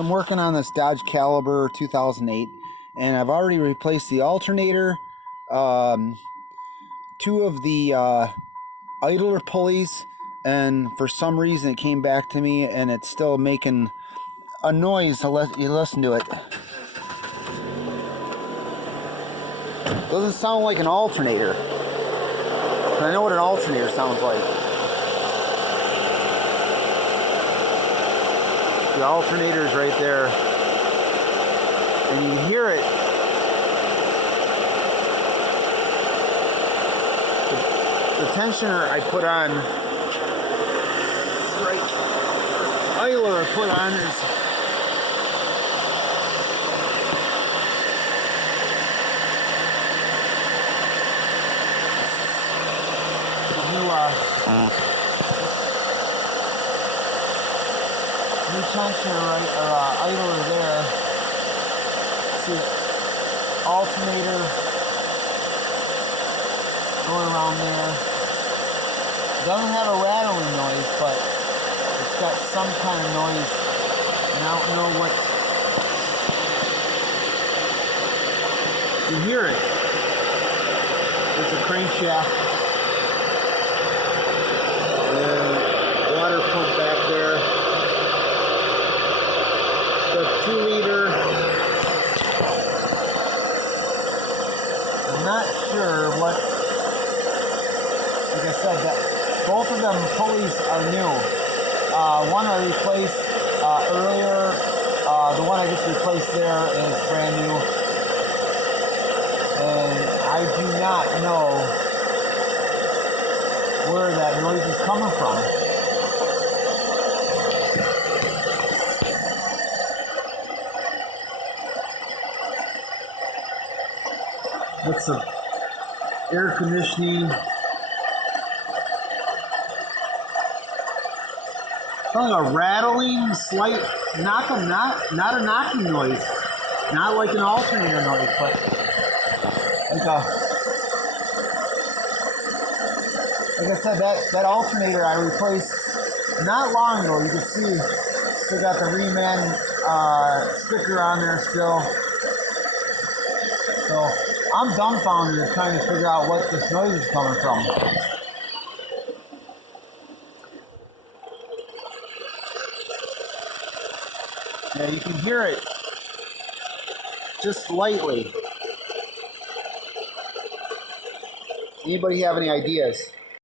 So I'm working on this Dodge Caliber 2008, and I've already replaced the alternator, two of the idler pulleys, and for some reason it came back to me and it's still making a noise unless you listen to it. Doesn't sound like an alternator, but I know what an alternator sounds like. The alternator's right there, and you hear it. The tensioner I put on, right, idler I put on is new tensioner, right, or idler there. See, alternator going around there. Doesn't have a rattling noise, but it's got some kind of noise, and I don't know what. You hear it. It's a crankshaft. And water pump back there. The 2-liter. I'm not sure what. Like I said, that both of them pulleys are new. One I replaced earlier. The one I just replaced there is brand new. And I do not know where that noise is coming from. It's some air conditioning. Something a rattling, slight knocking, not a knocking noise, not like an alternator noise, but like I said, that alternator I replaced not long ago. You can see still got the Reman sticker on there still. So I'm dumbfounded trying to figure out what this noise is coming from. Yeah, you can hear it just slightly. Anybody have any ideas?